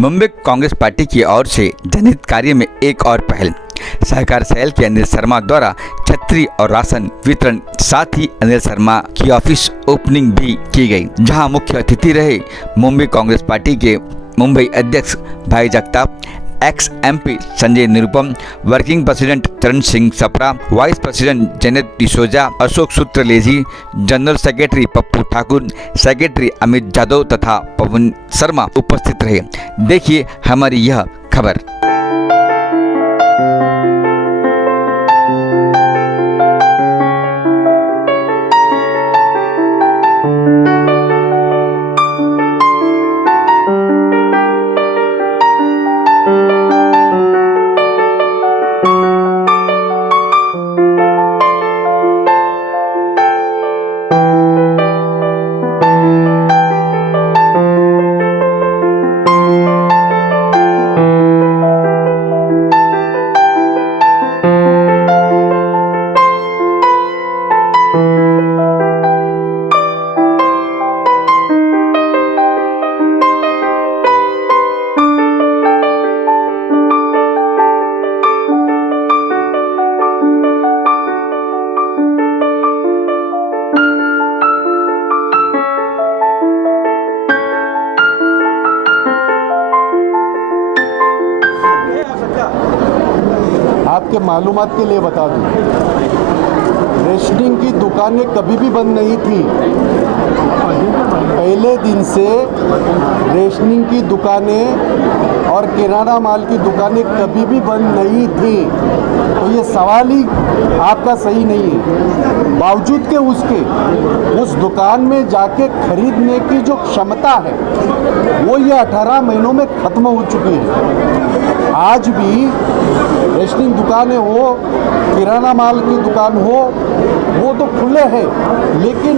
Mumbai Congress party की ओर से जनहित कार्य में एक और पहल। सहकार सेल के अनिल शर्मा द्वारा छतरी और राशन वितरण, साथ ही अनिल शर्मा की ऑफिस ओपनिंग भी की गई, जहां मुख्य अतिथि रहे मुंबई कांग्रेस पार्टी के मुंबई अध्यक्ष Bhai Jagtap, ex MP Sanjay Nirupam, working president Charan Singh Sapra, vice president Janet D'Souza, Ashok सूत्रलेजी, general secretary Pappu Thakur, secretary Amit Jadhav तथा पवन शर्मा उपस्थित रहे। देखिए हमारी यह खबर। आपके मालूमात के लिए बता दूं, रेशनिंग की दुकानें कभी भी बंद नहीं थी। पहले दिन से रेशनिंग की दुकानें और किराना माल की दुकानें कभी भी बंद नहीं थी। तो ये सवाल ही आपका सही नहीं है। बावजूद के उसके उस दुकान में जाके खरीदने की जो क्षमता है वो ये 18 महीनों में ख़त्म हो चुकी है। आज भी रेशनिंग दुकानें हो, किराना माल की दुकान हो, वो तो खुले हैं, लेकिन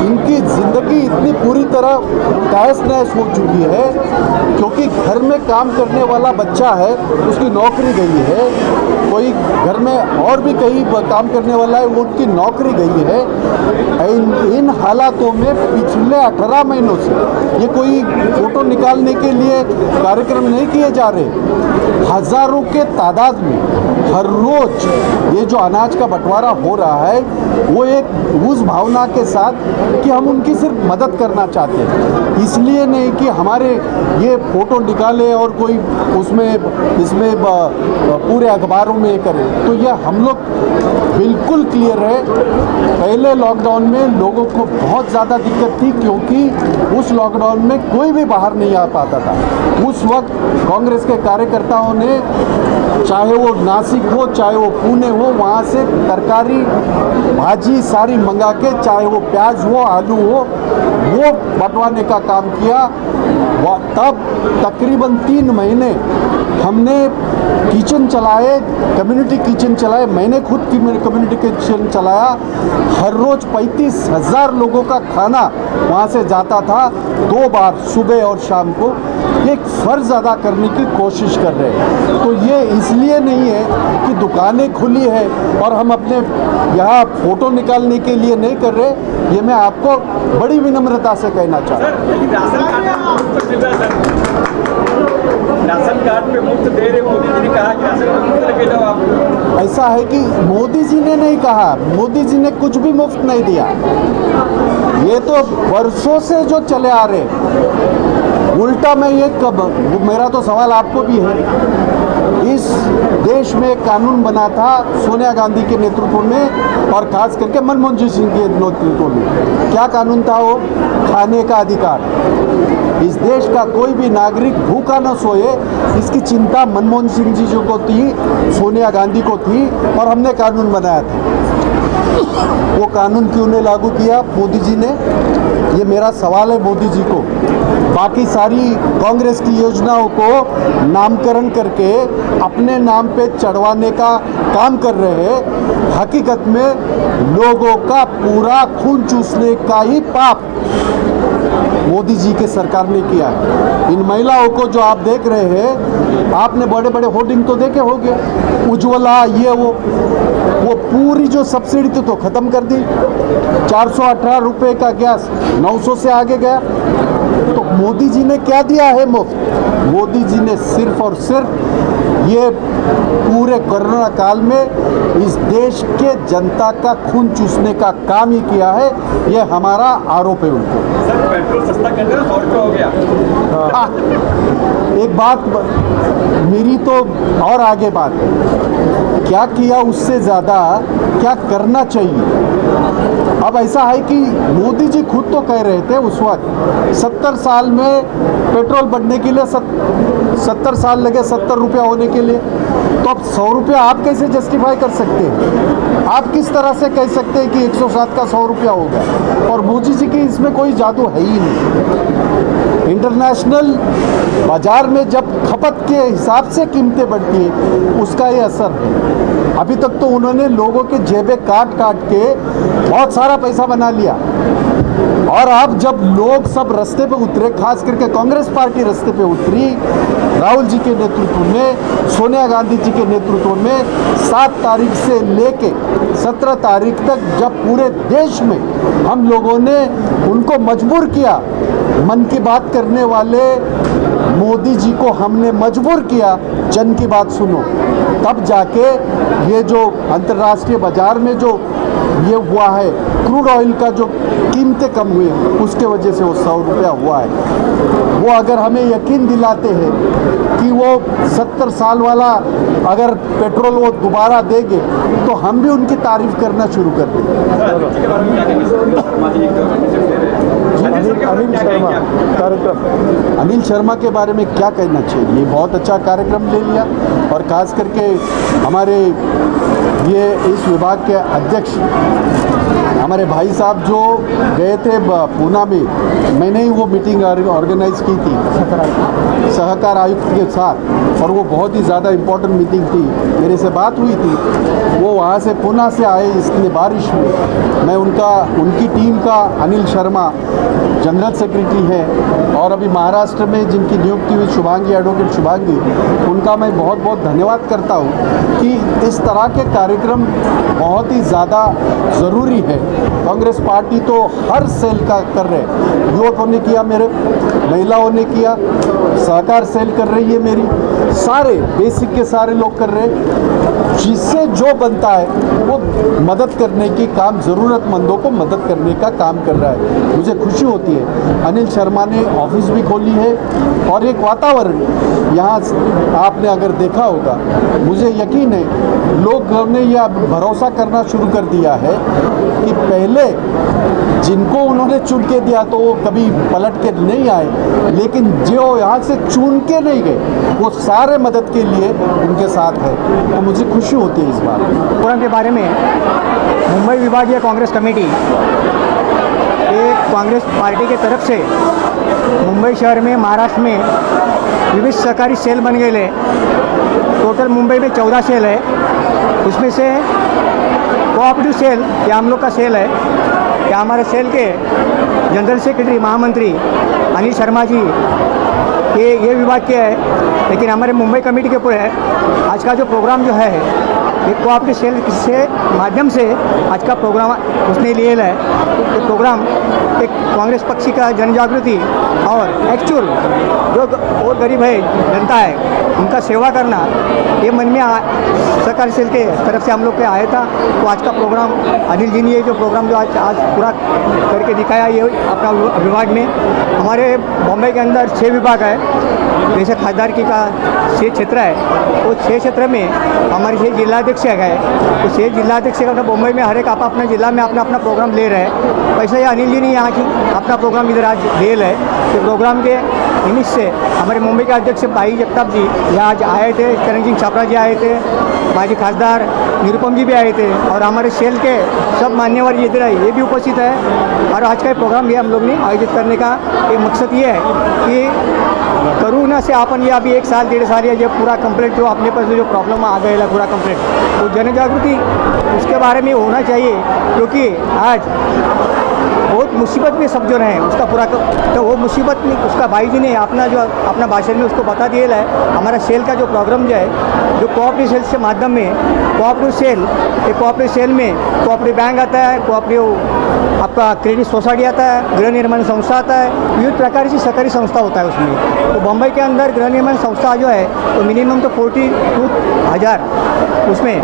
इनकी ज़िंदगी इतनी पूरी तरह तहस नहस हो चुकी है क्योंकि घर में काम करने वाला बच्चा है, उसकी नौकरी गई है, कोई घर में और भी कहीं काम करने वाला है, उनकी नौकरी गई है। इन हालातों में पिछले 18 महीनों से ये कोई फ़ोटो निकालने के लिए कार्यक्रम नहीं किए जा रहे। हज़ारों के तादाद में हर रोज़ ये जो अनाज का बंटवारा हो रहा है वो एक उस भावना के साथ कि हम उनकी सिर्फ मदद करना चाहते हैं, इसलिए नहीं कि हमारे ये फ़ोटो निकाले और कोई इसमें पूरे अखबारों में करें। तो यह हम लोग बिल्कुल क्लियर है। पहले लॉकडाउन में लोगों को बहुत ज़्यादा दिक्कत थी क्योंकि उस लॉकडाउन में कोई भी बाहर नहीं आ पाता था। उस वक्त कांग्रेस के कार्यकर्ताओं ने, चाहे वो नासिक हो चाहे वो पुणे हो, वहाँ से तरकारी भाजी सारी मंगा के, चाहे वो प्याज हो आलू हो, वो बंटवाने का काम किया। तब तकरीबन 3 महीने हमने किचन चलाए, कम्युनिटी किचन चलाए। मैंने खुद कम्युनिटी किचन चलाया। हर रोज़ 35,000 लोगों का खाना वहाँ से जाता था, 2 बार सुबह और शाम को। एक फ़र्ज़ अदा करने की कोशिश कर रहे हैं। तो ये इसलिए नहीं है कि दुकानें खुली है और हम अपने यहाँ फ़ोटो निकालने के लिए नहीं कर रहे। ये मैं आपको बड़ी विनम्रता से कहना चाहता हूँ। राशन कार्ड पे मुफ्त दे रहे, मोदी जी ने कहा कि राशन कार्ड मुफ्त लेके जाओ आप। ऐसा है कि मोदी जी ने नहीं कहा, मोदी जी ने कुछ भी मुफ्त नहीं दिया। ये तो वर्षों से जो चले आ रहे। उल्टा मैं ये मेरा तो सवाल आपको भी है, इस देश में कानून बना था सोनिया गांधी के नेतृत्व में और खास करके मनमोहन सिंह के नेतृत्व में। क्या कानून था वो? खाने का अधिकार। इस देश का कोई भी नागरिक भूखा न सोए, इसकी चिंता मनमोहन सिंह जी को थी, सोनिया गांधी को थी और हमने कानून बनाया था। वो कानून क्यों नहीं लागू किया मोदी जी ने? ये मेरा सवाल है मोदी जी को। बाकी सारी कांग्रेस की योजनाओं को नामकरण करके अपने नाम पे चढ़वाने का काम कर रहे हैं। हकीकत में लोगों का पूरा खून चूसने का ही पाप मोदी जी के सरकार ने किया है। इन महिलाओं को जो आप देख रहे हैं, आपने बड़े बड़े होर्डिंग तो देखे होंगे, उज्ज्वला ये वो पूरी जो सब्सिडी थी तो ख़त्म कर दी। 418 रुपये का गैस 900 से आगे गया। तो मोदी जी ने क्या दिया है मुफ्त? मोदी जी ने सिर्फ और सिर्फ ये पूरे कोरोना काल में इस देश के जनता का खून चूसने का काम ही किया है। ये हमारा आरोप है उनको। सर पेट्रोल सस्ता कर दिया, 100 रुपये हो गया। एक बात मेरी तो और आगे बात है, क्या किया उससे ज़्यादा क्या करना चाहिए। अब ऐसा है कि मोदी जी खुद तो कह रहे थे उस वक्त 70 साल में पेट्रोल बढ़ने के लिए 70 साल लगे 70 रुपया होने के लिए, तो अब 100 रुपया आप कैसे जस्टिफाई कर सकते हैं? आप किस तरह से कह सकते हैं कि 107 का 100 रुपया होगा? और मोदी जी की इसमें कोई जादू है ही नहीं। इंटरनेशनल बाजार में जब खपत के हिसाब से कीमतें बढ़ती है उसका ये असर है। अभी तक तो उन्होंने लोगों के जेबें काट काट के बहुत सारा पैसा बना लिया, और अब जब लोग सब रास्ते पे उतरे, खास करके कांग्रेस पार्टी रास्ते पे उतरी राहुल जी के नेतृत्व में, सोनिया गांधी जी के नेतृत्व में, 7 तारीख से लेके 17 तारीख तक जब पूरे देश में हम लोगों ने उनको मजबूर किया, मन की बात करने वाले मोदी जी को हमने मजबूर किया जन की बात सुनो, तब जाके ये जो अंतर्राष्ट्रीय बाजार में जो ये हुआ है, क्रूड ऑयल का जो कीमतें कम हुई उसके वजह से वो 100 रुपया हुआ है। वो अगर हमें यकीन दिलाते हैं कि वो 70 साल वाला अगर पेट्रोल वो दोबारा देंगे तो हम भी उनकी तारीफ करना शुरू कर देंगे। अनिल शर्मा के बारे में क्या कहना चाहिए? ये बहुत अच्छा कार्यक्रम ले लिया, और खास करके हमारे ये इस विभाग के अध्यक्ष हमारे भाई साहब जो गए थे पूना में, मैंने ही वो मीटिंग ऑर्गेनाइज की थी सहकार आयुक्त के साथ, और वो बहुत ही ज़्यादा इम्पोर्टेंट मीटिंग थी। मेरे से बात हुई थी, वो वहाँ से पूना से आए इतनी बारिश में। मैं उनकी टीम का अनिल शर्मा जनरल सेक्रेटरी है, और अभी महाराष्ट्र में जिनकी नियुक्ति हुई शुभांगी, एडवोकेट शुभांगी, उनका मैं बहुत बहुत धन्यवाद करता हूँ कि इस तरह के कार्यक्रम बहुत ही ज़्यादा ज़रूरी है। कांग्रेस पार्टी तो हर सेल का कर रहे, युवकों ने किया, मेरे महिलाओं ने किया, सहकार सेल कर रही है मेरी, सारे बेसिक के सारे लोग कर रहे। जिससे जो बनता है वो मदद करने की काम, ज़रूरतमंदों को मदद करने का काम कर रहा है। मुझे खुशी होती है। अनिल शर्मा ने ऑफिस भी खोली है, और एक वातावरण यहाँ आपने अगर देखा होगा, मुझे यकीन है लोगों ने यह भरोसा करना शुरू कर दिया है कि पहले जिनको उन्होंने चुन के दिया तो वो कभी पलट के नहीं आए, लेकिन जो यहाँ से चुन के नहीं गए वो सारे मदद के लिए उनके साथ है। तो मुझे खुशी होती है इस बार। प्रोग्राम के बारे में मुंबई विभागीय कांग्रेस कमेटी एक कांग्रेस पार्टी के तरफ से मुंबई शहर में, महाराष्ट्र में विविध सहकारी सेल बन गए। टोटल मुंबई में 14 सेल है, उसमें से कोऑपरेटिव सेल या हम लोग का सेल है, या हमारे सेल के जनरल सेक्रेटरी महामंत्री अनिल शर्मा जी ये विभाग के है। लेकिन हमारे मुंबई कमेटी के पूरे आज का जो प्रोग्राम जो है ये कोऑपरेटिव सेल से माध्यम से आज का प्रोग्राम उसने लिए है। ये प्रोग्राम एक कांग्रेस पक्षी का जन जागृति और एक्चुअल जो और गरीब है जनता है उनका सेवा करना, ये मन में सहकारी सेल के तरफ से हम लोग के आया था। तो आज का प्रोग्राम अनिल जी ने ये जो प्रोग्राम जो आज पूरा करके दिखाया ये अपना विभाग में। हमारे बॉम्बे के अंदर 6 विभाग है, जैसे खासदारकी का 6 क्षेत्र है, वो 6 क्षेत्र में हमारे 6 जिलाध्यक्ष है, तो 6 जिलाध्यक्ष का बॉम्बे में हर एक आप अपने जिला में अपना प्रोग्राम ले रहे हैं। वैसे ही अनिल जी ने यहाँ की अपना प्रोग्राम इधर आज ले है। तो प्रोग्राम के निमित्त से हमारे मुंबई के अध्यक्ष भाई जगताप जी यहाँ आज आए थे, चरण सिंह छापरा जी आए थे, माजी खासदार निरुपम जी भी आए थे, और हमारे सेल के सब मान्यवर इधर ये भी उपस्थित है। और आज का प्रोग्राम भी हम लोग ने आयोजित करने का एक मकसद ये है कि कोरोना से अपन ये अभी 1 साल 1.5 साल या जो पूरा कंप्लीट जो अपने पास जो प्रॉब्लम आ गया पूरा कंप्लीट, तो जन जागृति उसके बारे में होना चाहिए, क्योंकि आज बहुत मुसीबत में सब जो रहे उसका पूरा तो वो मुसीबत में उसका भाई जी ने अपना भाषण में उसको बता दिया है। हमारा सेल का जो प्रोग्राम जो है जो कोऑपरेटिव सेल के माध्यम में कोऑपरेटिव सेल में कोऑपरेटिव बैंक आता है, कोऑपरेटिव आपका क्रेडिट सोसाइटी आता है, गृह निर्माण संस्था आता है, विविध प्रकार की सरकारी संस्था होता है उसमें। तो बम्बई के अंदर गृह निर्माण संस्था जो है तो मिनिमम तो 42,000 उसमें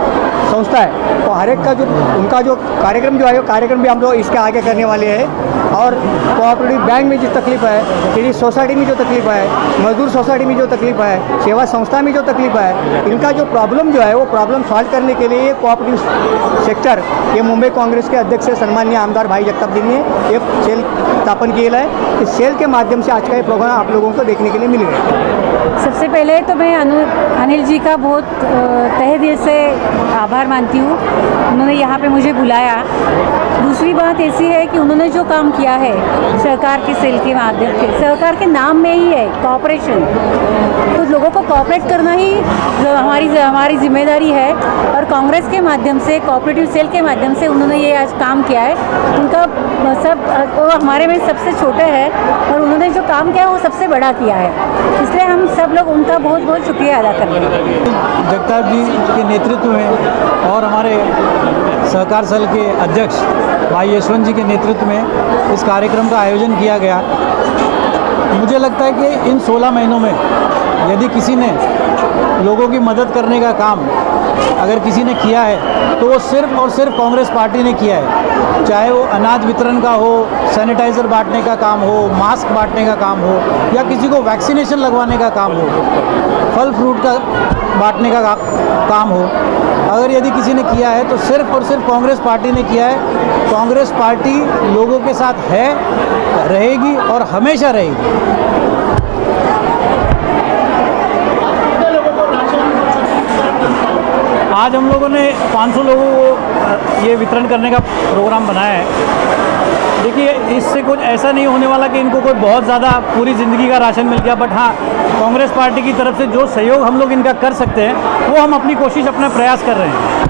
संस्था है। तो हर एक का जो उनका जो कार्यक्रम जो है वो कार्यक्रम भी हम लोग इसके आगे करने वाले हैं। और कोऑपरेटिव बैंक में जो तकलीफ है, क्रेडिट सोसाइटी में जो तकलीफ है, मजदूर सोसाइटी में जो तकलीफ है, सेवा संस्था में जो तकलीफ है, इनका जो प्रॉब्लम जो है वो प्रॉब्लम सॉल्व करने के लिए ये कोऑपरेटिव सेक्टर ये मुंबई कांग्रेस के अध्यक्ष सन्माननीय आमदार भाई जगताप जी ने ये सेल स्थापन किया है। इस सेल के माध्यम से आज का ये प्रोग्राम आप लोगों को देखने के लिए मिल गया। सबसे पहले तो मैं अनिल जी का बहुत तहे दिल से आभार मानती हूँ, उन्होंने यहाँ पे मुझे बुलाया। दूसरी बात ऐसी है कि उन्होंने जो काम किया है सरकार के सेल के माध्यम से, सरकार के नाम में ही है कॉपरेशन, तो लोगों को कॉपरेट करना ही हमारी जिम्मेदारी है। और कांग्रेस के माध्यम से, कोऑपरेटिव सेल के माध्यम से उन्होंने ये आज काम किया है। उनका वो हमारे में सबसे छोटे हैं और उन्होंने जो काम किया है वो सबसे बड़ा किया है, इसलिए हम सब लोग उनका बहुत बहुत शुक्रिया अदा करते हैं। जगताप जी के नेतृत्व में और हमारे सहकार सेल के अध्यक्ष भाई यशवंत जी के नेतृत्व में इस कार्यक्रम का आयोजन किया गया। मुझे लगता है कि इन 16 महीनों में यदि किसी ने लोगों की मदद करने का काम अगर किसी ने किया है तो वो सिर्फ और सिर्फ कांग्रेस पार्टी ने किया है। चाहे वो अनाज वितरण का हो, सैनिटाइज़र बांटने का काम हो, मास्क बांटने का काम हो, या किसी को वैक्सीनेशन लगवाने का काम हो, फल फ्रूट का बांटने का काम हो, अगर यदि किसी ने किया है तो सिर्फ और सिर्फ कांग्रेस पार्टी ने किया है। कांग्रेस पार्टी लोगों के साथ है, रहेगी और हमेशा रहेगी। आज हम लोगों ने 500 लोगों को ये वितरण करने का प्रोग्राम बनाया है। देखिए, इससे कुछ ऐसा नहीं होने वाला कि इनको कोई बहुत ज़्यादा पूरी ज़िंदगी का राशन मिल गया, बट हाँ, कांग्रेस पार्टी की तरफ से जो सहयोग हम लोग इनका कर सकते हैं वो हम अपनी कोशिश, अपना प्रयास कर रहे हैं।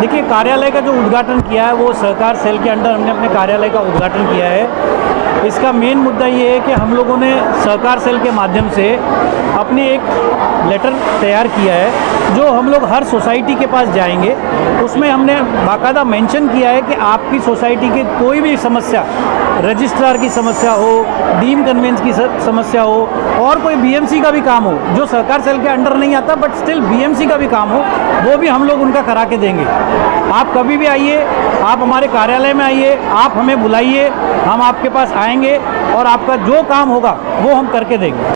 देखिए, कार्यालय का जो उद्घाटन किया है वो सहकार सेल के अंडर हमने अपने कार्यालय का उद्घाटन किया है। इसका मेन मुद्दा ये है कि हम लोगों ने सहकार सेल के माध्यम से अपने एक लेटर तैयार किया है जो हम लोग हर सोसाइटी के पास जाएंगे। उसमें हमने बाकायदा मेंशन किया है कि आपकी सोसाइटी की कोई भी समस्या, रजिस्ट्रार की समस्या हो, डीम कन्वेंस की समस्या हो, और कोई बीएमसी का भी काम हो जो सहकार सेल के अंडर नहीं आता बट स्टिल बीएमसी का भी काम हो, वो भी हम लोग उनका करा के देंगे। आप कभी भी आइए, आप हमारे कार्यालय में आइए, आप हमें बुलाइए, हम आपके पास आएंगे और आपका जो काम होगा वो हम करके देंगे।